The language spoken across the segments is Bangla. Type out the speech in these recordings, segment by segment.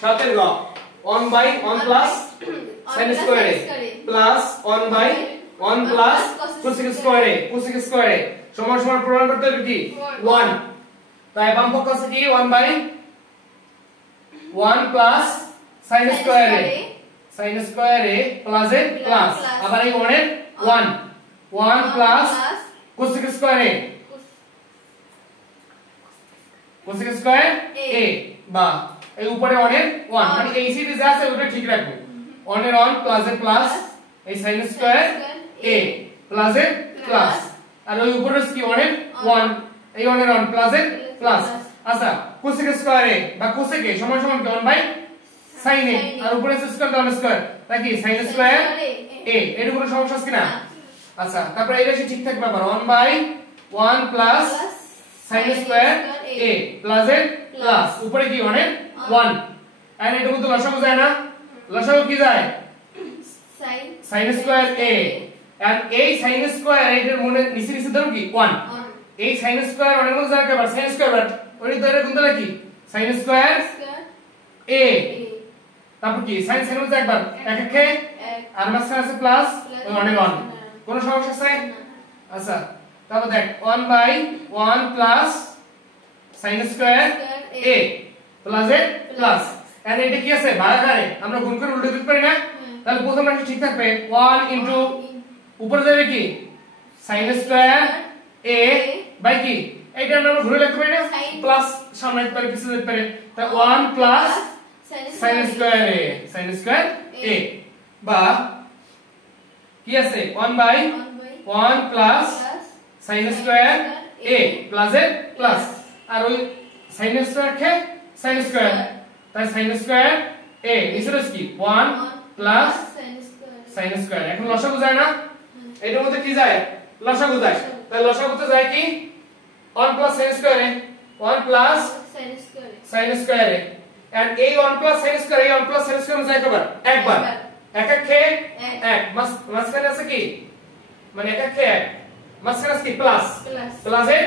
7 গ 1 by 1 plus sin square a plus 1 by 1 plus cosec square a cosec square a সমান সমান প্রমাণ করতে হবে কি 1 তাই বাম পক্ষ আছে কি 1 by 1 plus sin square a plus a plus আবার এই 1 এর 1 plus cosec square a cosec square a বা এই উপরে 1 এর 1 মানে এই সিরিজে আছে ওটা ঠিক রাখবো 1 এর 1 plus এর প্লাস এই sin square a plus এর প্লাস আর ওই উপরে কি 1 এর 1 এই 1 এর 1 plus এর প্লাস আচ্ছা cosec square a বা cosec a সমান সমান 1 by sin a আর উপরে স্কয়ার ডাউন স্কয়ার তাই কি sin square a এর কোনো সমস্যা আছে কিনা আচ্ছা তারপর এই রাশি ঠিক থাকবে আবার 1 by 1 plus sin square a plus এর প্লাস উপরে কি 1 এর 1 আর এটা কিন্তু লসাগু যায় না লসাগু কি যায় sin square a আর এই sin square এর মনে নিচে নিচে ধরো কি 1 এই sin square অনেক মধ্যে যায় আবার sin square ওই ধরে গুণ দিলে কি sin square a তারপর কি sin sin মধ্যে একবার এক একে আর মাঝখানে আছে প্লাস 1 এর 1 কোন সমস্যা আছে আচ্ছা তারপর দেখ 1 by 1 plus sin square a plus a plus আর এটা কি আছে ভাগাকারে আমরা গুণ করে উল্টো দিতে পারি না তাহলে প্রথম রাশি ঠিক থাকবে 1 into উপরে যাবে কি sin square a by কি এইটা আমরা ঘুরে লিখতে পারি না প্লাস সামনে দিতে পারি পিছনে দিতে পারি তাহলে 1 plus sin square a বা কি আছে 1 by 1 plus sin square a plus a plus আর ওই sin square কে sin square তাই sin square a নিচে কি 1 plus sin square এখন লসাগু যায় না এটার মধ্যে কি যায় লসাগু যায় তাই লসাগুতে যায় কি 1 plus sin square a 1 plus sin square a and a 1 plus sin square a 1 plus sin square যায় কবার একবার এক এক কে এক মাঝখানে আছে কি মানে এক এক কে এক মাঝখানে আছে কি প্লাস এর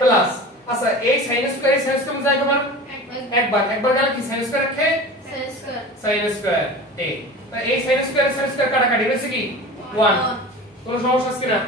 প্লাস আচ্ছা এই sin square যায় কবার একবার গেল কি sin square K sin square a তাই এই sin square কাটাকাটি হয়েছে কি 1 কোনো সমস্যা আছে কিনা